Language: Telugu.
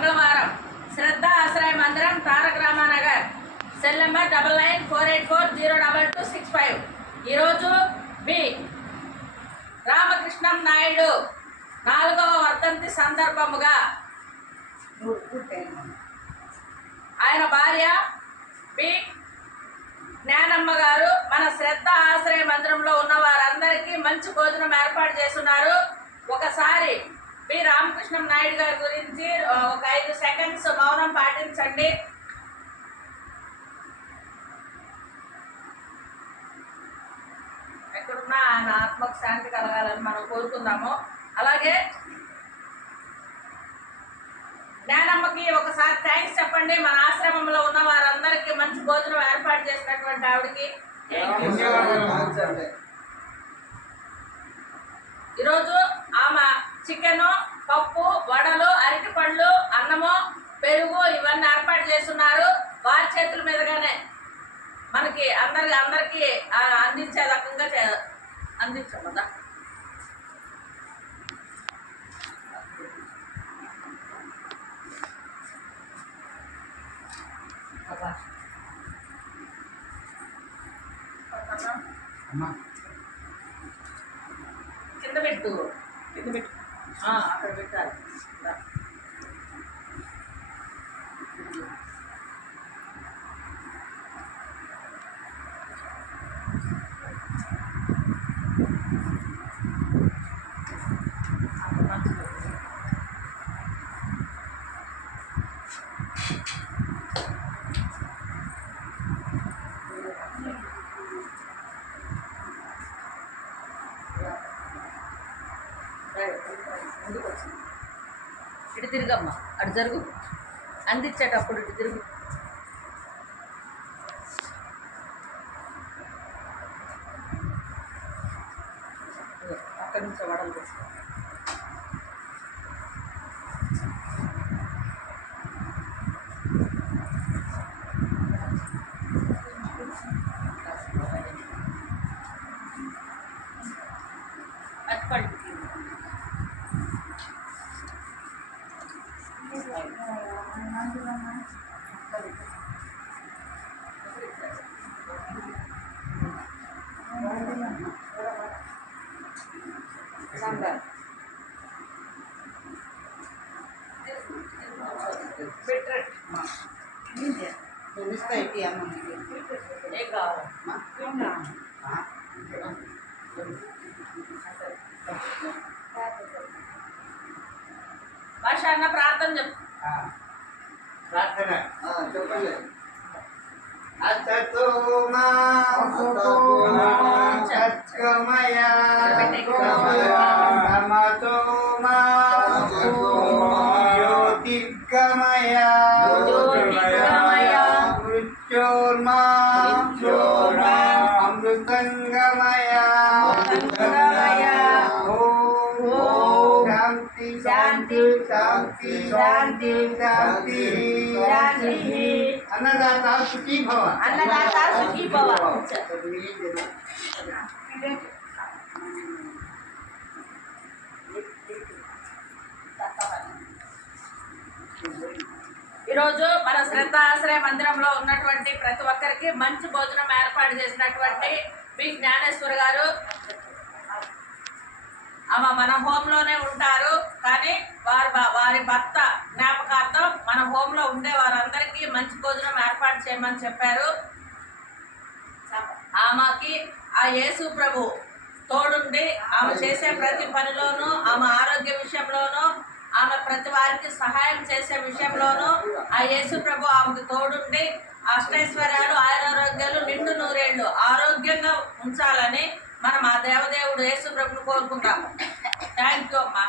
మంగళవారం శ్రద్ధ ఆశ్రయ మందిరం తారక రామానగర్ సెల్ నెంబర్ 9948402265. ఈరోజు బి రామకృష్ణం నాయుడు 4వ వర్ధంతి సందర్భముగా ఆయన భార్య బి జ్ఞానమ్మ గారు మన శ్రద్ధ ఆశ్రయ మందిరంలో ఉన్న వారందరికీ మంచి భోజనం ఏర్పాటు చేస్తున్నారు. ఒకసారి బి రామకృష్ణం నాయుడు గారి గురించి ఒక 5 సెకండ్స్ మౌనం పాటించండి. ఎక్కడున్నా ఆయన ఆత్మకు శాంతి కలగాలని మనం కోరుకుందాము. అలాగే జ్ఞానమ్మకి ఒకసారి థ్యాంక్స్ చెప్పండి. మన ఆశ్రమంలో ఉన్న వారందరికీ మంచి భోజనం ఏర్పాటు చేసినటువంటి ఆవిడకి ఈరోజు ఆమె చికెను, పప్పు, వడలు, అరటి పళ్ళు, అన్నము, పెరుగు ఇవన్నీ ఏర్పాటు చేస్తున్నారు. వారి చేతుల మీదుగానే మనకి అందరికీ అందించే రకంగా అందించాం కదా. కింద పెట్టు అక్కడ పెట్టాలి. ఇటు తిరుగమ్మా, అటు జరుగు. అందించేటప్పుడు ఇటు తిరుగు. అక్కడి నుంచి వడలు తీసుకో. అటుపండి ఏం కావాలమ్మా? భాష అన్న ప్రార్థన చెప్పు. ప్రార్థన చెప్పండి. సత్కమయ సమతోమా జ్యోతిర్గమయ మృత్యోర్మా అమృతంగమయ శాంతి శాంతి శాంతి శాంతి శాంతి. అన్నదాత సుఖీ భవ. అన్నదాత సుఖీ భవ. ఈరోజు మన శ్రద్ధ ఆశ్రయ మందిరంలో ఉన్నటువంటి ప్రతి ఒక్కరికి మంచి భోజనం ఏర్పాటు చేసినటువంటి బి జ్ఞానేశ్వర్ గారు. ఆమె మన హోంలోనే ఉంటారు, కానీ వారి భర్త జ్ఞాపకార్థం మన హోంలో ఉండే వారందరికీ మంచి భోజనం ఏర్పాటు చేయమని చెప్పారు. ఆమెకి ఆ యేసు ప్రభు తోడుండి ఆమె చేసే ప్రతి పనిలోనూ, ఆమె ఆరోగ్య విషయంలోనూ, ఆమె ప్రతి వారికి సహాయం చేసే విషయంలోనూ ఆ యేసు ప్రభు ఆమెకు తోడుండి అష్టైశ్వర్యాలు, ఆయురారోగ్యాలు, నిండు నూరేళ్లు ఆరోగ్యంగా ఉంచాలని మనం ఆ దేవదేవుడు యేసు ప్రభుని కోరుకుంటాము. థ్యాంక్ యూ అమ్మా.